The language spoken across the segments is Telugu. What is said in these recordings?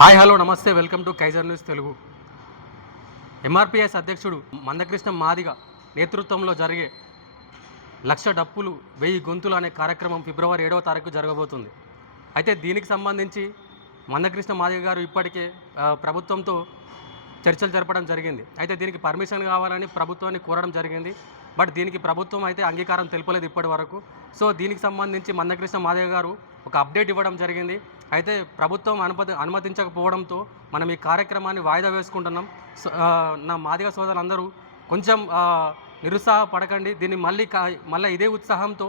హాయ్ హలో నమస్తే welcome to Kaiser News Telugu. MRPS అధ్యక్షుడు మందకృష్ణ మాదిగ నేతృత్వంలో జరిగే లక్ష డప్పులు వెయ్యి గొంతులు అనే కార్యక్రమం ఫిబ్రవరి ఏడవ తారీఖు జరగబోతుంది. అయితే దీనికి సంబంధించి మందకృష్ణ మాదిగ గారు ఇప్పటికే ప్రభుత్వంతో చర్చలు జరపడం జరిగింది. అయితే దీనికి పర్మిషన్ కావాలని ప్రభుత్వాన్ని కోరడం జరిగింది. బట్ దీనికి ప్రభుత్వం అయితే అంగీకారం తెలుపలేదు ఇప్పటి వరకు. సో దీనికి సంబంధించి మందకృష్ణ మాదిగ గారు ఒక అప్డేట్ ఇవ్వడం జరిగింది. అయితే ప్రభుత్వం అనుమతి అనుమతించకపోవడంతో మనం ఈ కార్యక్రమాన్ని వాయిదా వేసుకుంటున్నాం. సో, నా మాదిగ సోదరులందరూ కొంచెం నిరుత్సాహపడకండి. దీన్ని మళ్ళీ మళ్ళీ ఇదే ఉత్సాహంతో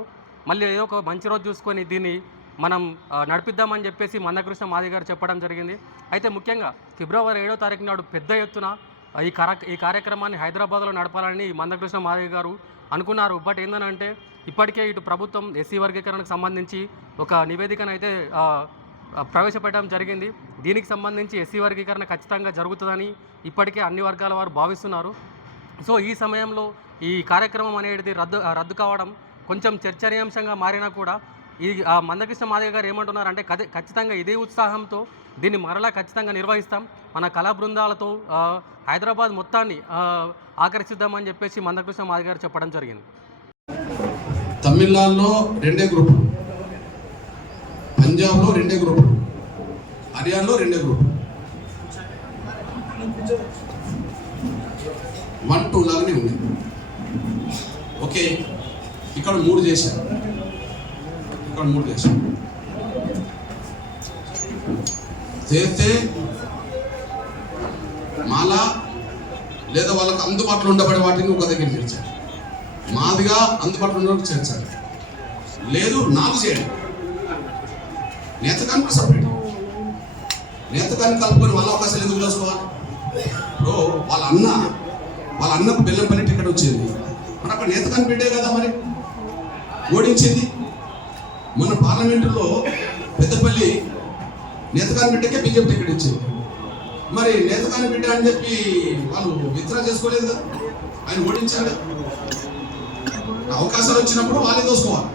మళ్ళీ ఏదో ఒక మంచి రోజు చూసుకొని దీన్ని మనం నడిపిద్దామని చెప్పేసి మందకృష్ణ మాది గారు చెప్పడం జరిగింది. అయితే ముఖ్యంగా ఫిబ్రవరి ఏడో తారీఖు నాడు పెద్ద ఎత్తున ఈ కార్య ఈ కార్యక్రమాన్ని హైదరాబాద్లో నడపాలని మందకృష్ణ మాది గారు అనుకున్నారు. బట్ ఏంటంటే ఇప్పటికే ఇటు ప్రభుత్వం ఎస్సీ వర్గీకరణకు సంబంధించి ఒక నివేదికను అయితే ప్రవేశపెట్టడం జరిగింది. దీనికి సంబంధించి ఎస్సీ వర్గీకరణ ఖచ్చితంగా జరుగుతుందని ఇప్పటికే అన్ని వర్గాల వారు భావిస్తున్నారు. సో ఈ సమయంలో ఈ కార్యక్రమం అనేది రద్దు రద్దు కావడం కొంచెం చర్చనీయాంశంగా మారినా కూడా ఈ మందకృష్ణ మాదయ్య గారు ఏమంటున్నారు అంటే కదే ఖచ్చితంగా ఇదే ఉత్సాహంతో దీన్ని మరలా ఖచ్చితంగా నిర్వహిస్తాం. మన కళా బృందాలతో హైదరాబాద్ మొత్తాన్ని ఆకర్షిద్దామని చెప్పేసి మందకృష్ణ మాదయ్య గారు చెప్పడం జరిగింది. తమిళనాడులో రెండే గ్రూపులు. పంజాబ్లో రెండే గ్రూపులు. హర్యానాలో రెండే గ్రూపులు. వన్ టూ లాగానే ఉంది ఓకే ఇక్కడ మూడు చేశారు. ఇక్కడ మూడు చేశారు. చేస్తే మాల లేదా వాళ్ళకి అందుబాటులో ఉండబడే వాటిని ఒక దగ్గర చేర్చారు. మాదిగా అందుబాటులో ఉన్న చేర్చాలి లేదు నాకు చేయండి నేతకాన్ని కూడా సపరేట్ నేతకాన్ని కలుపుకొని వాళ్ళ అవకాశాలు ఎందుకు చేసుకోవాలి ఇప్పుడు వాళ్ళ అన్న వాళ్ళ అన్నకు బెల్లంపల్లి టికెట్ వచ్చింది. మరి అక్కడ నేతకాన్ని పెట్టే కదా మరి? ఓడించింది. మన పార్లమెంటులో పెద్దపల్లి నేతకాన్ని బిడ్డకే బీజేపీ టికెట్ ఇచ్చింది. మరి నేతకాన్ని పెట్టా అని చెప్పి వాళ్ళు విత్డ్రా చేసుకోలేదు కదా? ఆయన ఓడించాడు? అవకాశాలు వచ్చినప్పుడు వాళ్ళే దోసుకోవాలి.